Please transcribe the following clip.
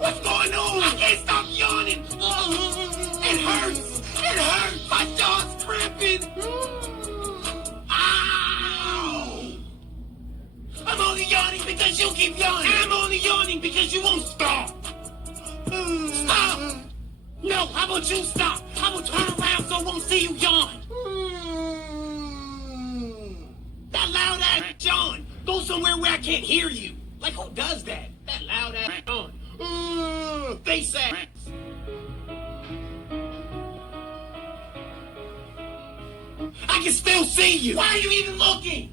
What's going on? I can't stop yawning. It hurts. It hurts. My jaw's cramping. Ow! I'm only yawning because you keep yawning. I'm only yawning because you won't stop. Stop! No, how about you stop? I will turn around so I won't see you yawn. That loud ass yawn. Go somewhere where I can't hear you. Like who does that? That loud ass yawn. Face ass. I can still see you. Why are you even looking?